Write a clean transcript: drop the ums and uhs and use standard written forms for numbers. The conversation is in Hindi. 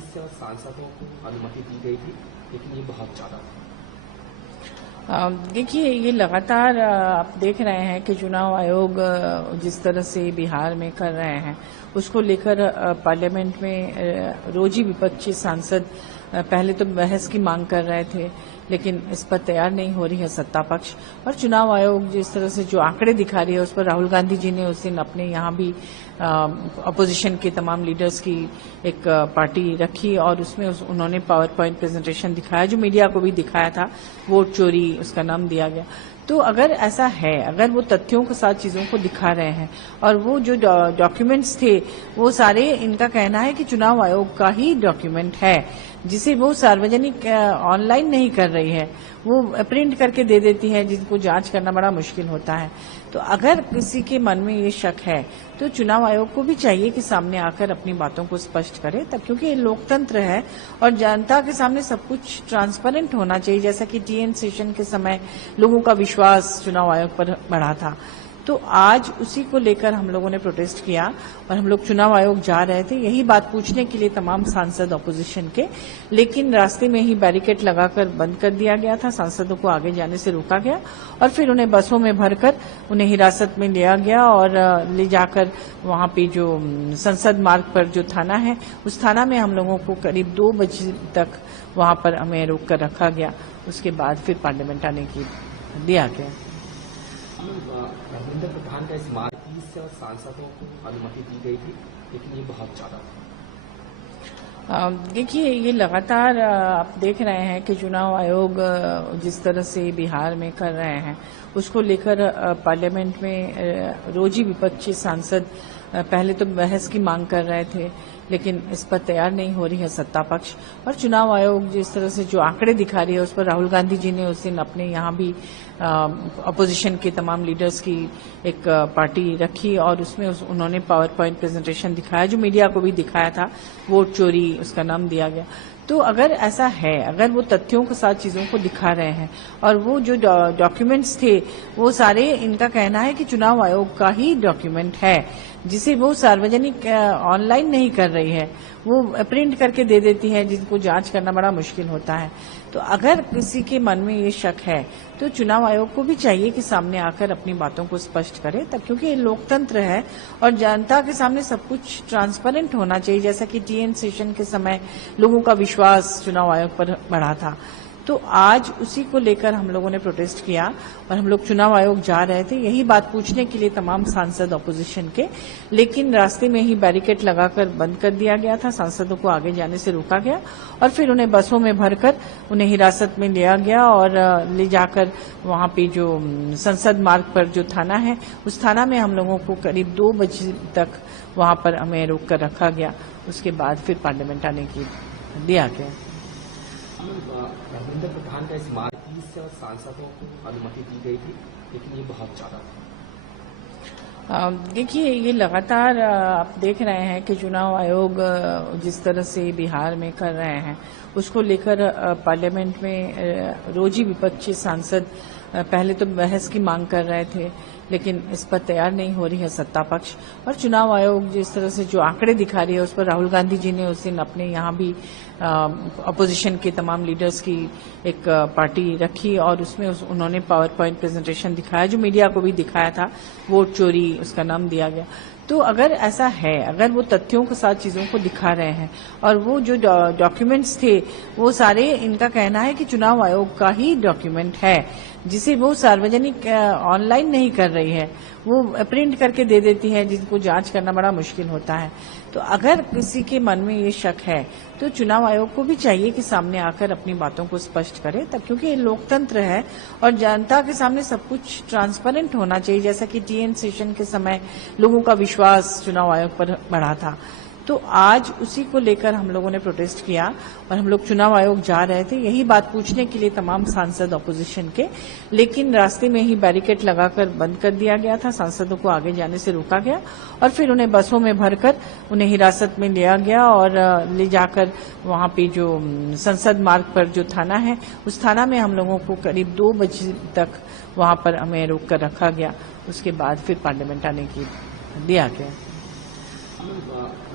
30 सांसदों को अनुमति दी गई थी, लेकिन ये बहुत ज्यादा था। देखिए, ये लगातार आप देख रहे हैं कि चुनाव आयोग जिस तरह से बिहार में कर रहे हैं, उसको लेकर पार्लियामेंट में रोज ही विपक्षी सांसद पहले तो बहस की मांग कर रहे थे, लेकिन इस पर तैयार नहीं हो रही है सत्ता पक्ष। और चुनाव आयोग जिस तरह से जो आंकड़े दिखा रही है, उस पर राहुल गांधी जी ने उस दिन अपने यहाँ भी अपोजिशन के तमाम लीडर्स की एक पार्टी रखी और उसमें उन्होंने पावर पॉइंट प्रेजेंटेशन दिखाया, जो मीडिया को भी दिखाया था। वोट चोरी उसका नाम दिया गया। तो अगर ऐसा है, अगर वो तथ्यों के साथ चीजों को दिखा रहे हैं और वो जो डॉक्यूमेंट्स थे वो सारे, इनका कहना है कि चुनाव आयोग का ही डॉक्यूमेंट है, जिसे वो सार्वजनिक ऑनलाइन नहीं कर रही है, वो प्रिंट करके दे देती है, जिनको जांच करना बड़ा मुश्किल होता है। तो अगर किसी के मन में ये शक है तो चुनाव आयोग को भी चाहिए कि सामने आकर अपनी बातों को स्पष्ट करे, तब क्योंकि ये लोकतंत्र है और जनता के सामने सब कुछ ट्रांसपेरेंट होना चाहिए। जैसा कि टीएन सेशन के समय लोगों का विश्वास चुनाव आयोग पर बढ़ा था, तो आज उसी को लेकर हम लोगों ने प्रोटेस्ट किया और हम लोग चुनाव आयोग जा रहे थे यही बात पूछने के लिए, तमाम सांसद अपोजिशन के, लेकिन रास्ते में ही बैरिकेड लगाकर बंद कर दिया गया था। सांसदों को आगे जाने से रोका गया और फिर उन्हें बसों में भरकर उन्हें हिरासत में लिया गया और ले जाकर वहां पे जो संसद मार्ग पर जो थाना है, उस थाना में हम लोगों को करीब 2 बजे तक वहां पर हमें रोक कर रखा गया। उसके बाद फिर पार्लियामेंट आने की दिया गया। धर्मेंद्र प्रधान का इस मार्ग 30 सांसदों को अनुमति दी गई थी, लेकिन ये बहुत ज्यादा था। देखिए, ये लगातार आप देख रहे हैं कि चुनाव आयोग जिस तरह से बिहार में कर रहे हैं, उसको लेकर पार्लियामेंट में रोज ही विपक्षी सांसद पहले तो बहस की मांग कर रहे थे, लेकिन इस पर तैयार नहीं हो रही है सत्ता पक्ष। और चुनाव आयोग जिस तरह से जो आंकड़े दिखा रही है, उस पर राहुल गांधी जी ने उस दिन अपने यहाँ भी अपोजिशन के तमाम लीडर्स की एक पार्टी रखी और उसमें उन्होंने पावर पॉइंट प्रेजेंटेशन दिखाया, जो मीडिया को भी दिखाया था। वोट चोरी उसका नाम दिया गया। तो अगर ऐसा है, अगर वो तथ्यों के साथ चीजों को दिखा रहे हैं और वो जो डॉक्यूमेंट्स थे वो सारे, इनका कहना है कि चुनाव आयोग का ही डॉक्यूमेंट है, जिसे वो सार्वजनिक ऑनलाइन नहीं कर रही है, वो प्रिंट करके दे देती है, जिनको जांच करना बड़ा मुश्किल होता है। तो अगर किसी के मन में ये शक है तो चुनाव आयोग को भी चाहिए कि सामने आकर अपनी बातों को स्पष्ट करे, तब क्योंकि ये लोकतंत्र है और जनता के सामने सब कुछ ट्रांसपेरेंट होना चाहिए। जैसा कि टीएन सेशन के समय लोगों का विश्वास चुनाव आयोग पर बढ़ा था, तो आज उसी को लेकर हम लोगों ने प्रोटेस्ट किया और हम लोग चुनाव आयोग जा रहे थे यही बात पूछने के लिए, तमाम सांसद अपोजिशन के, लेकिन रास्ते में ही बैरिकेड लगाकर बंद कर दिया गया था। सांसदों को आगे जाने से रोका गया और फिर उन्हें बसों में भरकर उन्हें हिरासत में लिया गया और ले जाकर वहां पे जो संसद मार्ग पर जो थाना है, उस थाना में हम लोगों को करीब 2 बजे तक वहां पर हमें रोक कर रखा गया। उसके बाद फिर पार्लियामेंट आने की दिया गया। धर्मेंद्र प्रधान का इस मार्ग 30 सांसदों को अनुमति दी गई थी, लेकिन ये बहुत ज्यादा था। देखिए, ये लगातार आप देख रहे हैं कि चुनाव आयोग जिस तरह से बिहार में कर रहे हैं, उसको लेकर पार्लियामेंट में रोज ही विपक्षी सांसद पहले तो बहस की मांग कर रहे थे, लेकिन इस पर तैयार नहीं हो रही है सत्ता पक्ष। और चुनाव आयोग जिस तरह से जो आंकड़े दिखा रही है, उस पर राहुल गांधी जी ने उस दिन अपने यहाँ भी अपोजिशन के तमाम लीडर्स की एक पार्टी रखी और उसमें उन्होंने पावर पॉइंट प्रेजेंटेशन दिखाया, जो मीडिया को भी दिखाया था। वोट चोरी उसका नाम दिया गया। तो अगर ऐसा है, अगर वो तथ्यों के साथ चीजों को दिखा रहे हैं और वो जो डॉक्यूमेंट्स थे वो सारे, इनका कहना है कि चुनाव आयोग का ही डॉक्यूमेंट है, जिसे वो सार्वजनिक ऑनलाइन नहीं कर रही है, वो प्रिंट करके दे देती है, जिनको जांच करना बड़ा मुश्किल होता है। तो अगर किसी के मन में ये शक है तो चुनाव आयोग को भी चाहिए कि सामने आकर अपनी बातों को स्पष्ट करे, तब क्योंकि ये लोकतंत्र है और जनता के सामने सब कुछ ट्रांसपेरेंट होना चाहिए। जैसा कि टीएन सेशन के समय लोगों का विश्वास चुनाव आयोग पर बढ़ा था, तो आज उसी को लेकर हम लोगों ने प्रोटेस्ट किया और हम लोग चुनाव आयोग जा रहे थे यही बात पूछने के लिए, तमाम सांसद अपोजिशन के, लेकिन रास्ते में ही बैरिकेड लगाकर बंद कर दिया गया था। सांसदों को आगे जाने से रोका गया और फिर उन्हें बसों में भरकर उन्हें हिरासत में लिया गया और ले जाकर वहां पे जो संसद मार्ग पर जो थाना है, उस थाना में हम लोगों को करीब 2 बजे तक वहां पर हमें रोक कर रखा गया। उसके बाद फिर पार्लियामेंट आने की दिया गया।